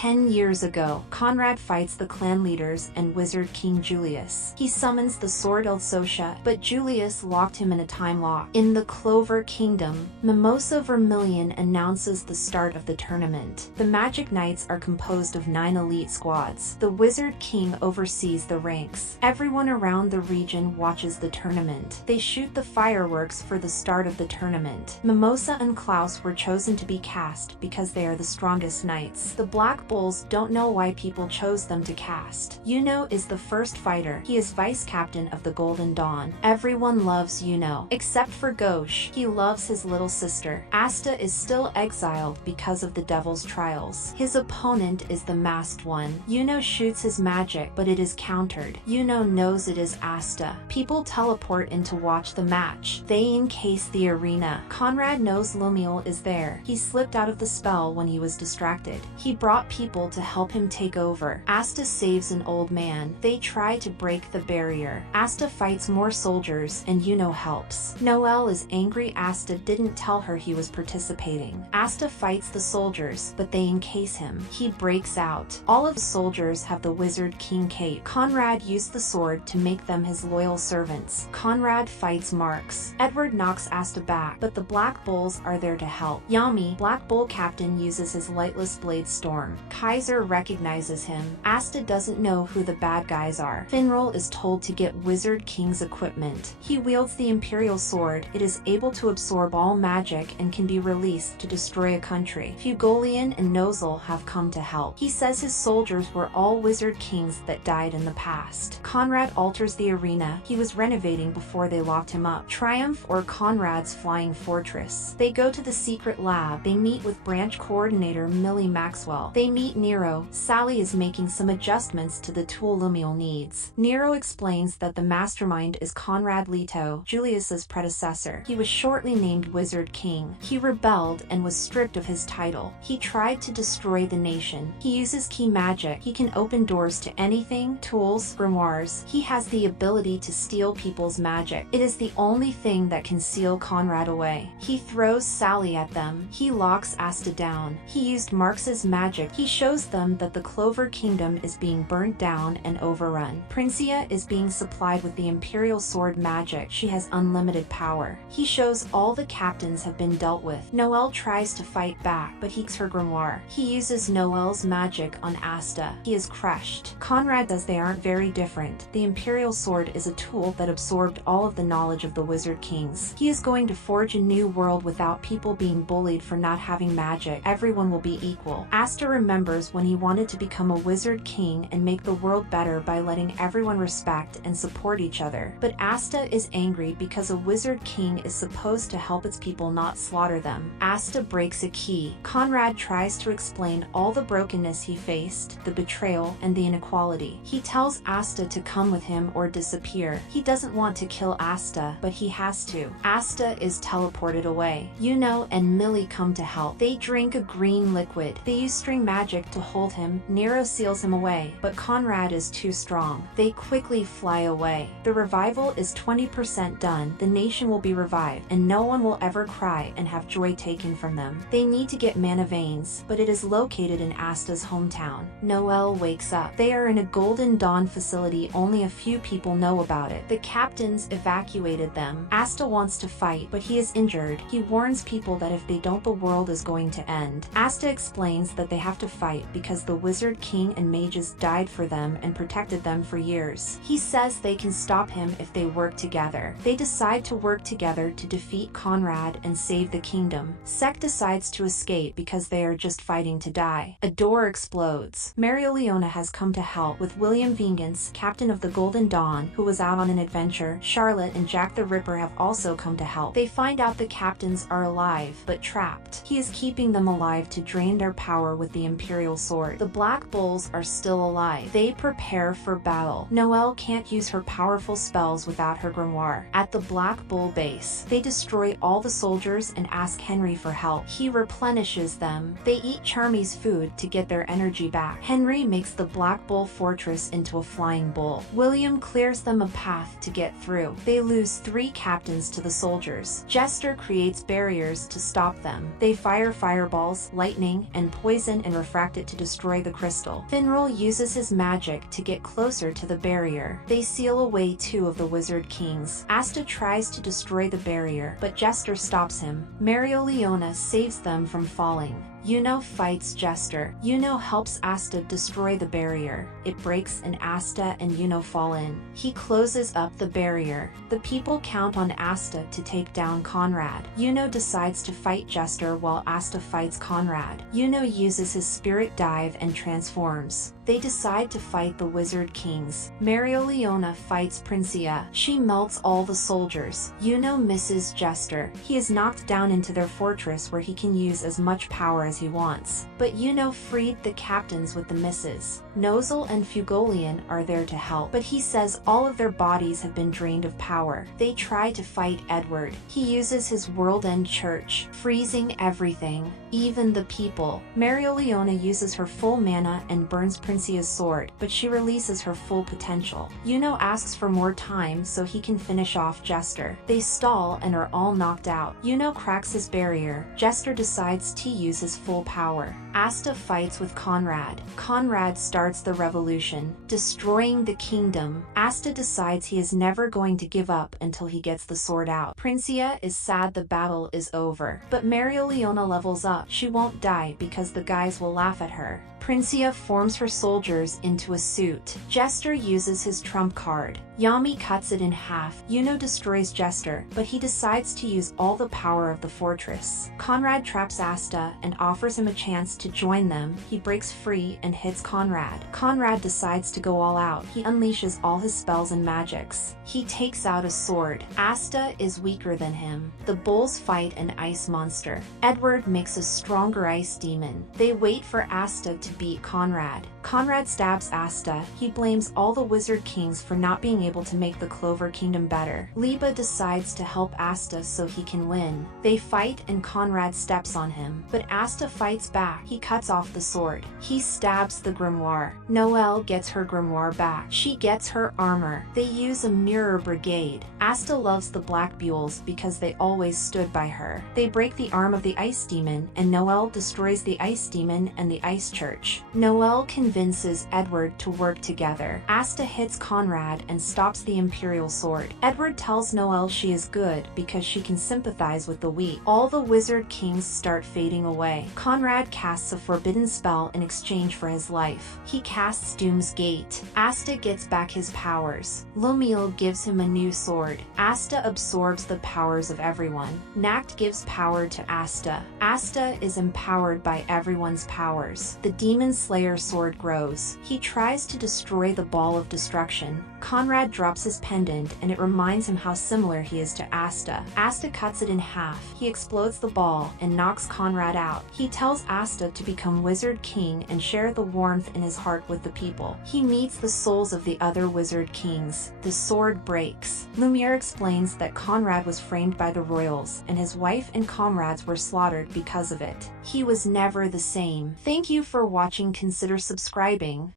10 years ago, Conrad fights the clan leaders and wizard King Julius. He summons the sword Elsosha, but Julius locked him in a time lock. In the Clover Kingdom, Mimosa Vermilion announces the start of the tournament. The Magic Knights are composed of 9 elite squads. The Wizard King oversees the ranks. Everyone around the region watches the tournament. They shoot the fireworks for the start of the tournament. Mimosa and Klaus were chosen to be cast because they are the strongest knights. The Black Bulls don't know why people chose them to cast. Yuno is the first fighter. He is vice captain of the Golden Dawn. Everyone loves Yuno, except for Gauche. He loves his little sister. Asta is still exiled because of the Devil's trials. His opponent is the Masked One. Yuno shoots his magic, but it is countered. Yuno knows it is Asta. People teleport in to watch the match. They encase the arena. Conrad knows Lumiel is there. He slipped out of the spell when he was distracted. He brought people to help him take over. Asta saves an old man. They try to break the barrier. Asta fights more soldiers, and Yuno helps. Noelle is angry Asta didn't tell her he was participating. Asta fights the soldiers, but they encase him. He breaks out. All of the soldiers have the Wizard King cape. Conrad used the sword to make them his loyal servants. Conrad fights Marks. Edward knocks Asta back, but the Black Bulls are there to help. Yami, Black Bull captain, uses his lightless blade storm. Kaiser recognizes him. Asta doesn't know who the bad guys are. Finral is told to get Wizard King's equipment. He wields the Imperial Sword. It is able to absorb all magic and can be released to destroy a country. Fugolian and Nozel have come to help. He says his soldiers were all Wizard Kings that died in the past. Conrad alters the arena. He was renovating before they locked him up. Triumph, or Conrad's Flying Fortress. They go to the secret lab. They meet with branch coordinator Millie Maxwell. They meet Nero. Sally is making some adjustments to the tool Lumiel needs. Nero explains that the mastermind is Conrad Leto, Julius's predecessor. He was shortly named Wizard King. He rebelled and was stripped of his title. He tried to destroy the nation. He uses key magic. He can open doors to anything, tools, grimoires. He has the ability to steal people's magic. It is the only thing that can seal Conrad away. He throws Sally at them. He locks Asta down. He used Marx's magic. He shows them that the Clover Kingdom is being burnt down and overrun. Princia is being supplied with the Imperial Sword magic. She has unlimited power. He shows all the captains have been dealt with. Noelle tries to fight back, but he's her grimoire. He uses Noelle's magic on Asta. He is crushed. Conrad says they aren't very different. The Imperial Sword is a tool that absorbed all of the knowledge of the Wizard Kings. He is going to forge a new world without people being bullied for not having magic. Everyone will be equal. Asta remembers when he wanted to become a Wizard King and make the world better by letting everyone respect and support each other. But Asta is angry because a Wizard King is supposed to help its people, not slaughter them. Asta breaks a key. Conrad tries to explain all the brokenness he faced, the betrayal, and the inequality. He tells Asta to come with him or disappear. He doesn't want to kill Asta, but he has to. Asta is teleported away. Yuno and Millie come to help. They drink a green liquid. They use string magic to hold him. Nero seals him away, but Conrad is too strong. They quickly fly away. The revival is 20% done. The nation will be revived, and no one will ever cry and have joy taken from them. They need to get mana veins, but it is located in Asta's hometown. Noelle wakes up. They are in a Golden Dawn facility. Only a few people know about it. The captains evacuated them. Asta wants to fight, but he is injured. He warns people that if they don't, the world is going to end. Asta explains that they have to fight because the Wizard King and mages died for them and protected them for years. He says they can stop him if they work together. They decide to work together to defeat Conrad and save the kingdom. Sek decides to escape because they are just fighting to die. A door explodes. Marioliona has come to help with William Vengeance, captain of the Golden Dawn, who was out on an adventure. Charlotte and Jack the Ripper have also come to help. They find out the captains are alive, but trapped. He is keeping them alive to drain their power with the Imperial Sword. The Black Bulls are still alive. They prepare for battle. Noelle can't use her powerful spells without her grimoire. At the Black Bull base, they destroy all the soldiers and ask Henry for help. He replenishes them. They eat Charmy's food to get their energy back. Henry makes the Black Bull fortress into a flying bull. William clears them a path to get through. They lose 3 captains to the soldiers. Jester creates barriers to stop them. They fire fireballs, lightning, and poison and refract it to destroy the crystal. Finral uses his magic to get closer to the barrier. They seal away two of the Wizard Kings. Asta tries to destroy the barrier, but Jester stops him. Mereoleona saves them from falling. Yuno fights Jester. Yuno helps Asta destroy the barrier. It breaks and Asta and Yuno fall in. He closes up the barrier. The people count on Asta to take down Conrad. Yuno decides to fight Jester while Asta fights Conrad. Yuno uses his spirit dive and transforms. They decide to fight the Wizard Kings. Mereoleona fights Princia. She melts all the soldiers. Yuno misses Jester. He is knocked down into their fortress where he can use as much power as he wants. But Yuno freed the captains with the misses. Nozel and Fugolian are there to help, but he says all of their bodies have been drained of power. They try to fight Edward. He uses his world-end church, freezing everything, even the people. Mereoleona uses her full mana and burns Princia's sword, but she releases her full potential. Yuno asks for more time so he can finish off Jester. They stall and are all knocked out. Yuno cracks his barrier. Jester decides to use his full power. Asta fights with Conrad. Conrad starts the revolution, destroying the kingdom. Asta decides he is never going to give up until he gets the sword out. Princia is sad the battle is over, but Mereoleona levels up. She won't die because the guys will laugh at her. Princia forms her soldiers into a suit. Jester uses his trump card. Yami cuts it in half. Yuno destroys Jester, but he decides to use all the power of the fortress. Conrad traps Asta and offers him a chance to join them. He breaks free and hits Conrad. Conrad decides to go all out. He unleashes all his spells and magics. He takes out a sword. Asta is weaker than him. The bulls fight an ice monster. Edward makes a stronger ice demon. They wait for Asta to beat Conrad. Conrad stabs Asta. He blames all the Wizard Kings for not being able to make the Clover Kingdom better. Liba decides to help Asta so he can win. They fight and Conrad steps on him, but Asta fights back. He cuts off the sword. He stabs the grimoire. Noelle gets her grimoire back. She gets her armor. They use a mirror brigade. Asta loves the Black Buells because they always stood by her. They break the arm of the ice demon, and Noelle destroys the ice demon and the ice church. Noelle convinces Edward to work together. Asta hits Conrad and stops the Imperial sword. Edward tells Noelle she is good because she can sympathize with the weak. All the Wizard Kings start fading away. Conrad casts a forbidden spell in exchange for his life. He casts Doom's Gate. Asta gets back his powers. Lumiel gives him a new sword. Asta absorbs the powers of everyone. Nacht gives power to Asta. Asta is empowered by everyone's powers. The Demon Slayer sword grows. He tries to destroy the ball of destruction. Conrad drops his pendant and it reminds him how similar he is to Asta. Asta cuts it in half. He explodes the ball and knocks Conrad out. He tells Asta to become Wizard King and share the warmth in his heart with the people. He meets the souls of the other Wizard Kings. The sword breaks. Lumiere explains that Conrad was framed by the royals and his wife and comrades were slaughtered because of it. He was never the same. Thank you for watching. Consider subscribing.